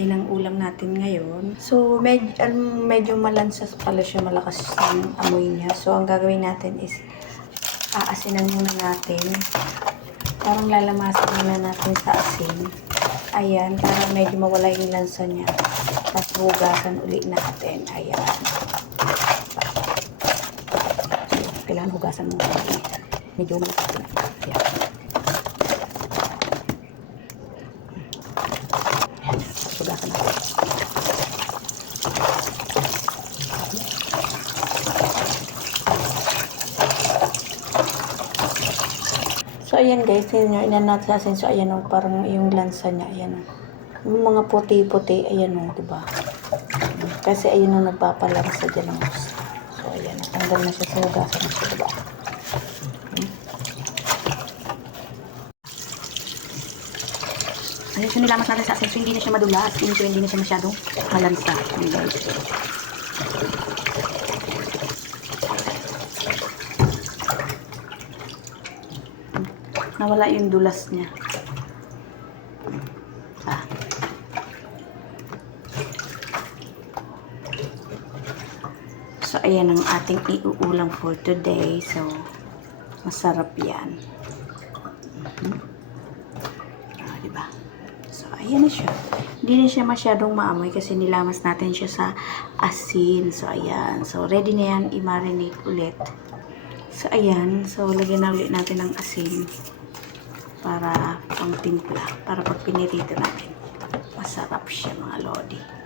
ay ng ulam natin ngayon. So, med um, medyo malansas pala siya, malakas yung amoy niya. So, ang gagawin natin is aasinan muna natin. Parang lalamasan muna natin sa asin. Ayan, para medyo mawala yung lansa niya. Tapos hugasan uli natin. Ayan. Kailangan hugasan mo. Medyo na. Ayan. Tapos hugasan natin. So, ayan guys, inanat sa asin. So, ayan o, parang yung lansa niya, ayan o. Yung mga puti-puti, ayan o, diba? Kasi ayan o, nagpapalansa dyan ng gusto. So, ayan, natanggal na siya sa hugasan diba? Ayan, so nilamas natin sa asin. So, hindi na siya madulas. So, hindi na siya masyadong malansa. Ayan, guys. Nawala yung dulas niya. Ah. So, ayan ang ating iuulam for today. So, masarap yan. Mhm. Ah, diba? So, ayan na siya. Hindi na siya masyadong maamoy kasi nilamas natin siya sa asin. So, ayan. So, ready na yan i-marinate ulit. So, ayan. So, lagyan na ulit natin ng asin para pang timpla. Para pag pinirito natin, masarap siya mga lodi.